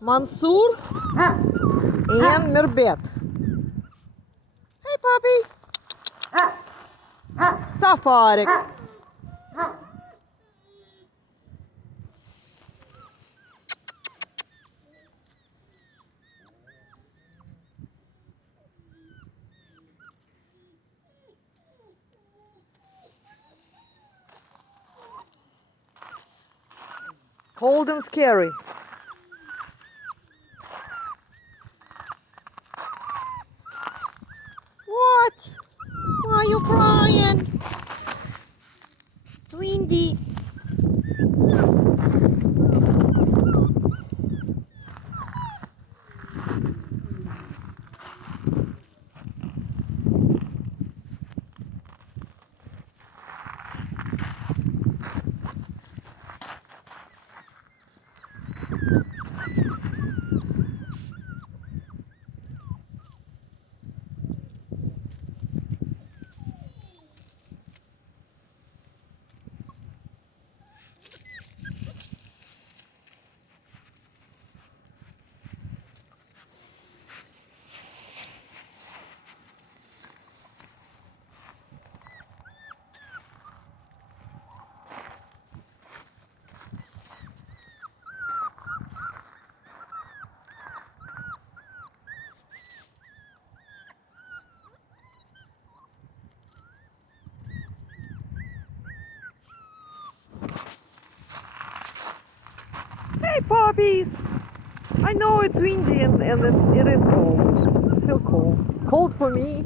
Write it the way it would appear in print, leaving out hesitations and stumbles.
Mansur and Merbet. Hey, puppy. Safari. Cold and scary. What? Why are you crying? It's windy. Hey, puppies! I know it's windy and it is cold. It feels cold. Cold for me.